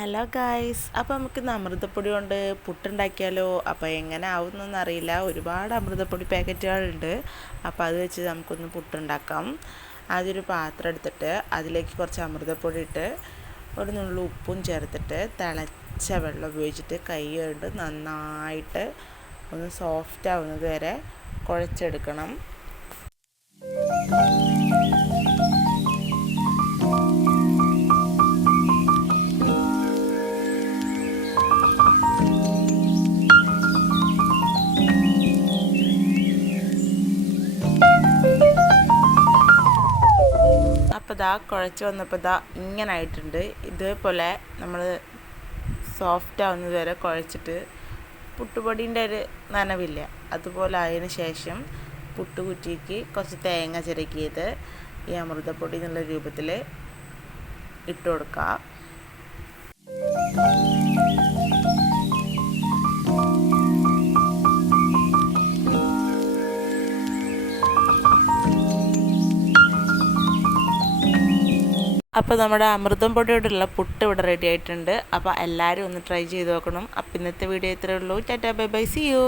Hello guys അപ്പോൾ നമുക്ക് ഇന്ന് അമൃതപ്പൊടി കൊണ്ട് പുട്ടുണ്ടാക്കിയാലോ? അപ്പോൾ എങ്ങനെ ആവുന്നൊന്നും അറിയില്ല. ഒരുപാട് അമൃതപ്പൊടി പാക്കറ്റുകളുണ്ട്. അപ്പോൾ അത് വെച്ച് നമുക്കൊന്ന് പുട്ടുണ്ടാക്കാം. ആദ്യമൊരു പാത്രം എടുത്തിട്ട് അതിലേക്ക് കുറച്ച് അമൃതപ്പൊടി ഇട്ട് ഒരു നുള്ളു ഉപ്പും ചേർത്തിട്ട് തിളച്ച വെള്ളം ഉപയോഗിച്ചിട്ട് കൈ കൊണ്ട് നന്നായിട്ട് ഒന്ന് സോഫ്റ്റ് ആവുന്നത് വരെ കുഴച്ചെടുക്കണം. ഇതാ കുഴച്ച് വന്നപ്പോൾ ഇതാ ഇങ്ങനെ ആയിട്ടുണ്ട്. ഇതേപോലെ നമ്മൾ സോഫ്റ്റ് ആവുന്നത് വരെ കുഴച്ചിട്ട് പുട്ടുപൊടീന്റെ ഒരു നനവില്ല. അതുപോലെ ആയതിനു ശേഷം പുട്ടുകുറ്റിക്ക് കുറച്ച് തേങ്ങ ചിരക്കിയത് ഈ അമൃതപ്പൊടി എന്നുള്ള രൂപത്തിൽ ഇട്ട് കൊടുക്കുക അപ്പോൾ നമ്മുടെ അമൃതം പൊടിയോടുള്ള പുട്ട് ഇവിടെ റെഡി ആയിട്ടുണ്ട്. അപ്പോൾ എല്ലാവരും ഒന്ന് ട്രൈ ചെയ്ത് നോക്കണം. അപ്പോൾ ഇന്നത്തെ വീഡിയോ ഇത്രയേ ഉള്ളൂ. Tata bye bye see you